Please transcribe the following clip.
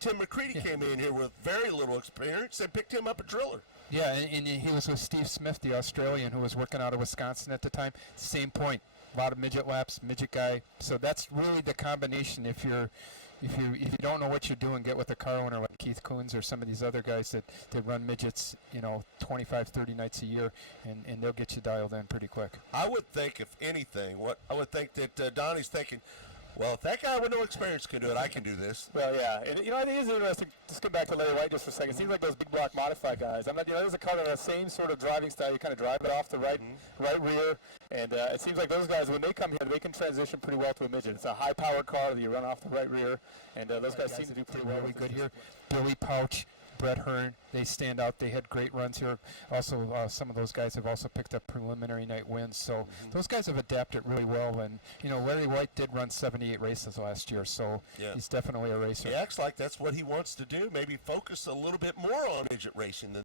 Tim McCready came in here with very little experience. They picked him up a driller. Yeah, and he was with Steve Smith, the Australian, who was working out of Wisconsin at the time. Same point. A lot of midget laps, midget guy. So that's really the combination. If you don't know what you're doing, get with a car owner like Keith Coons or some of these other guys that run midgets, 25, 30 nights a year, and they'll get you dialed in pretty quick. I would think, if anything, that Donnie's thinking, well, if that guy with no experience can do it, I can do this. Well, yeah. And, I think it's interesting. Just get back to Larry White just for a second. It seems like those big block modified guys. There's a car that has the same sort of driving style. You kind of drive it off the right rear. And it seems like those guys, when they come here, they can transition pretty well to a midget. It's a high-powered car that you run off the right rear. And those guys seem to do pretty well. Really good here. Billy Pouch, Brett Hearn, they stand out. They had great runs here. Also, some of those guys have also picked up preliminary night wins. So those guys have adapted really well. And, Larry White did run 78 races last year, so he's definitely a racer. He acts like that's what he wants to do, maybe focus a little bit more on midget racing than